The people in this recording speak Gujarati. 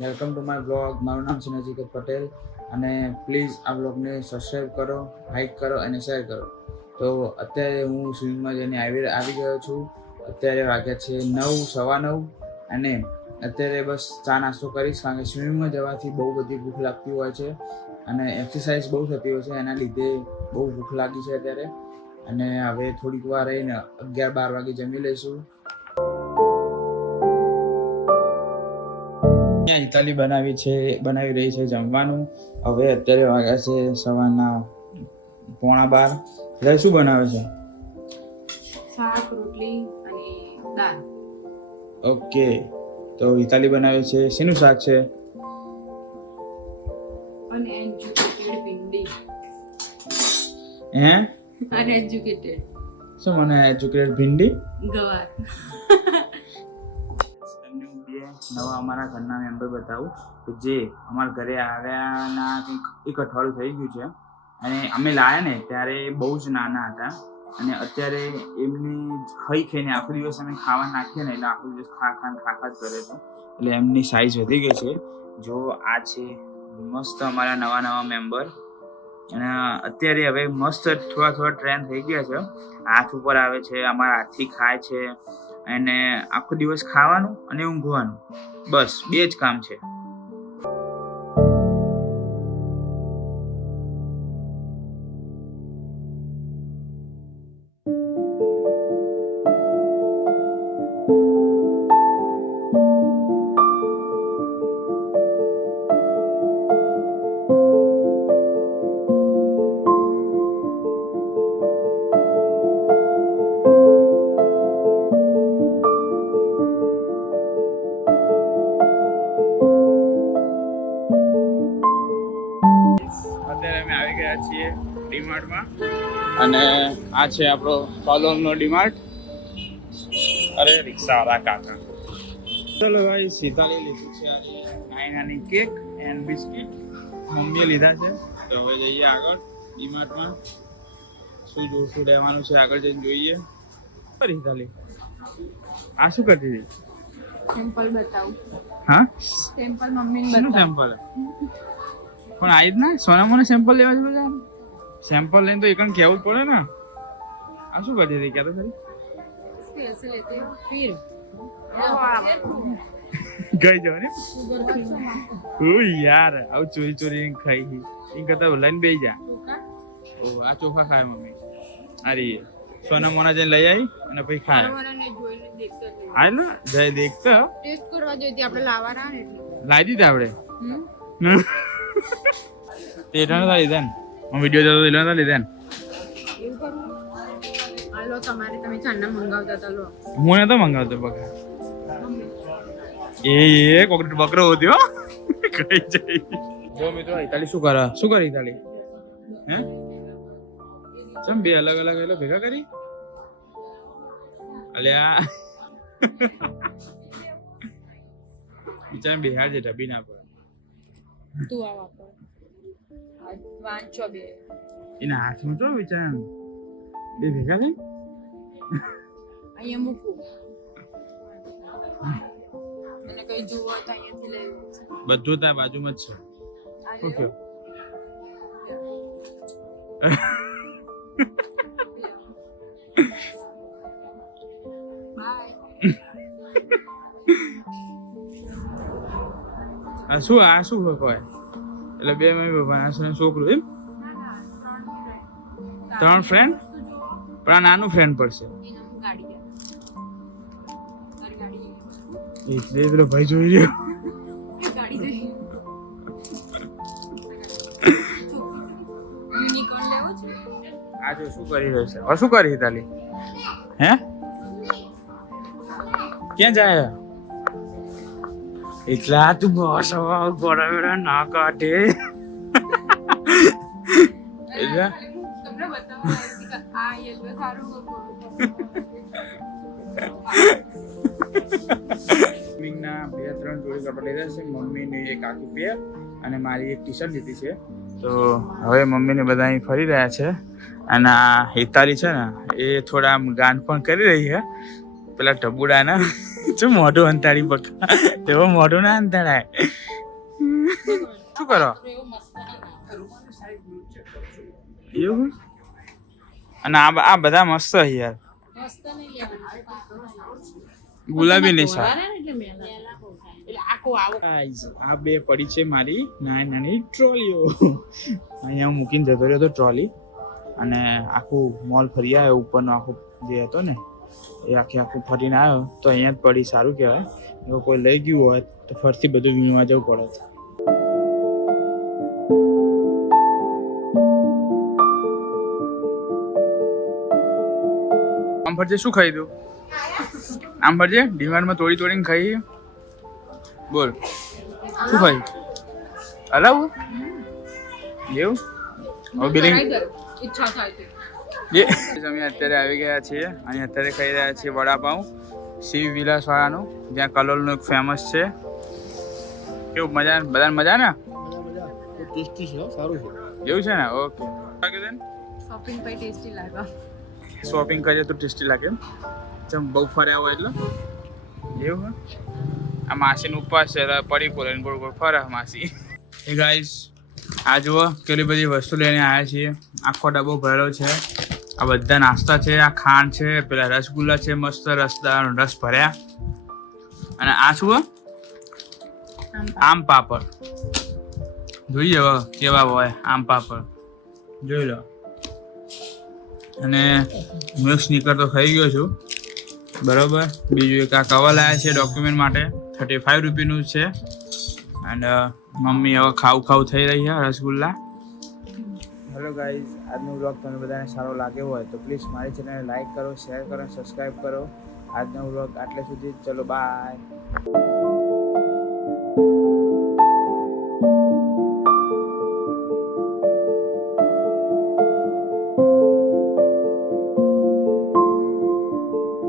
Welcome to my blog. મારું નામ છે નજીકત પટેલ અને પ્લીઝ આ બ્લોગને સબસ્ક્રાઈબ કરો, લાઈક કરો અને શેર કરો. તો અત્યારે હું સ્વિમિંગમાં જઈને આવી ગયો છું. અત્યારે વાગ્યા છે 9:15 અને અત્યારે બસ ચા નાસ્તો કરીશ, કારણ કે સ્વિમિંગમાં જવાથી બહુ બધી ભૂખ લાગતી હોય છે અને એક્સરસાઇઝ બહુ થતી હોય છે, એના લીધે બહુ ભૂખ લાગી છે અત્યારે. અને હવે થોડીક વાર રહીને 11-12 વાગે જમી લઈશું. હિતાલી બનાવી રહી છે જમવાનું. હવે અત્યારે વાગ્યા છે સવારના 11:15. એટલે શું બનાવે છે? શાક, રોટલી અને દાળ. ઓકે, તો હિતાલી બનાવે છે. શેનું શાક છે? અનએજ્યુકેટેડ ભીંડી. હે? અનએજ્યુકેટેડ શું મને એજ્યુકેટેડ ભીંડી? ગવાર. નવા અમારા ઘરના મેમ્બર બતાવું કે જે અમારા ઘરે આવ્યાના કંઈક 1 અઠવાડિયું થઈ ગયું છે. અને અમે લાયા ને ત્યારે બહુ જ નાના હતા અને અત્યારે એમની ખાઈને આખો દિવસ અમે ખાવા નાખીએ ને એટલે આખો દિવસ ખા જ કરે છે. એટલે એમની સાઈઝ વધી ગઈ છે. જો આ છે મસ્ત અમારા નવા મેમ્બર. અને અત્યારે હવે મસ્ત થોડા ટ્રેન થઈ ગયા છે. હાથ ઉપર આવે છે, અમારા હાથથી ખાય છે અને આખો દિવસ ખાવાનું અને ઊંઘવાનું, બસ 2 જ કામ છે. અત્યારે અમે આવી ગયા છીએ ડીમાર્ટમાં અને આ છે આપણો કોલોનનો ડીમાર્ટ. અરે રિક્ષાવાળા કાકા. ચલો ભાઈ, સીતાલી લીધું છે નાની કેક એન્ડ બિસ્કિટ. મમ્મીએ લીધા છે. તો હવે જઈએ આગળ ડીમાર્ટમાં. શું લેવાનું છે આગળ જઈને જોઈએ. સીતાલી આ શું કરતી હતી? સેમ્પલ બતાવું. હા, સેમ્પલ મમ્મીને શું બતાવું. સેમ્પલ? પણ આવી જ ના સોનામાં સેમ્પલ લેવા છે બધા. સેમ્પલ લઈને તો એકણ કહેવું જ પડે ને. આ શું કરતી હતી કહેતો ખરી? कैसे लेते हैं फिर ગઈ જાવ ને. ઓ યાર, આવું ચોરી ખાઈ એ કરતા લઈને બેસી જા. ઓ આ ચોખા ખાય મમ્મી. અરે સોના મોના જઈને લઈ આવી અને પછી ખાય. હા લો જય દેખતો ટેસ્ટ કરવા જોઈએ આપણે લાવવાના ને એટલે લાવી દીધા આપણે. તેરા ના લીધા ને વિડીયો જતો ના લીધા ને. એવું કરું. હાલો તમારે તમે ચાંદા મંગાવતા હતા લો. હું નતો મંગાવતો બકા. એ કોકરેટ બકરો હોત્યો કઈ જાય. જો મિત્રો હિતાલી શું કરે હિતાલી? હે ચમ બે અલગ એટલે ભેગા કરી? અલ્યા બિચારા બિહાર છે ઢબી ના પર. તું આ વાપર. વાંચો બે. એના હાથમાં તો બિચારા બે ભેગા થઈ. અહીંયા મૂકું અને કઈ જોવો તો અહીંયાથી લેવું. બધું ત્યાં બાજુમાં જ છે. શું કહ્યું? આ શું હોય? એટલે બે મમ્મી પપ્પા છોકરું એમ 3 ફ્રેન્ડ. પણ આ નાનું ફ્રેન્ડ પડશે. એટલે પેલો ભાઈ જોઈ રહ્યો. આ જો શું કરી રહ્યો છે? શું કરી હિતાલી? હે ક્યાં જાય? એટલા તું બસ ગોળા ના કાઢે. એટલે તમને બતાવવા આ યલો સારું સ્વિમિંગના 2-3 જોડી કપડા લીધા છે. મમ્મીની એક આખી પેર અને મારી એક ટી-શર્ટ લીધી છે. તો હવે મમ્મીને બધા અહીં ફરી રહ્યા છે અને આ હિતાલી છે ને એ થોડા આમ ગાન પણ કરી રહી છે પેલા ટબુડાના. શું મોઢું અંતાડી બકા એવો મોઢું ના અંતાડાય. શું કરો એવું? અને આ બધા મસ્ત છે યાર. ગુલાબી નિશા આ બે પડી છે મારી નાની નાની ટ્રોલીઓ. અહીંયા હું મૂકીને જતો રહ્યો હતો ટ્રોલી અને આખું મોલ ફરી આવ્યો. ઉપરનો આખો જે હતો ને એ આખું ફરીને આવ્યો તો અહીંયા જ પડી. સારું કહેવાય. જો કોઈ લઈ ગયું હોય તો ફરતી બધું વીણવા જવું પડે. આમ ફરજે શું ખાઈ દઉં? આમ ફરજે ડિમાન્ડમાં તોડીને ખાઈ. બોલ શું ખાઈ? હલાવું એવું? હવે બિલિંગ ઈચ્છા થાય છે. અમે અત્યારે આવી ગયા છીએ અને અત્યારે ખાઈ રહ્યા છીએ વડાપાઉં શિવ વિલાસ વાળાનું, જ્યાં કલોલનું એક ફેમસ છે. કેવું મજા? બધાને મજા ને? ટેસ્ટી છે, સારું છે. એવું છે ને? ઓકે. શોપિંગ પર ટેસ્ટી લાગ્યા. શોપિંગ કરીએ તો ટેસ્ટી લાગે. જેમ બહુ ફર્યા હોય એટલે એવું. આ માસીનું ઉપવાસ છે એટલે પડી કોલે ગોળ ગોળ ફરે માસી. એ ગાઈસ આ જુઓ કેટલી બધી વસ્તુ લઈને આવ્યા છીએ. આખો ડબ્બો ભરેલો છે. આ બધા નાસ્તા છે. આ ખાંડ છે, પેલા રસગુલ્લા છે, મસ્ત રસ ભર્યા. અને આ શું? આમ પાપડ. જોઈએ હવે કેવા હોય આમ પાપડ, જોઈ લો. અને મિલ્ક સ્નીકર તો ખાઈ ગયો છું બરોબર. બીજું એક આ કવર લાવ્યા છે ડોક્યુમેન્ટ માટે, 35 રૂપિયાનું છે. અને મમ્મી હવે ખાવ થઈ રહી છે રસગુલ્લા. હેલો ગાઈઝ, આજનો વ્લોગ તમને બધાને સારો લાગ્યો હોય તો પ્લીઝ મારી ચેનલને લાઈક કરો, શેર કરો, સબસ્ક્રાઈબ કરો. આજનો વ્લોગ આટલે સુધી. ચલો બાય.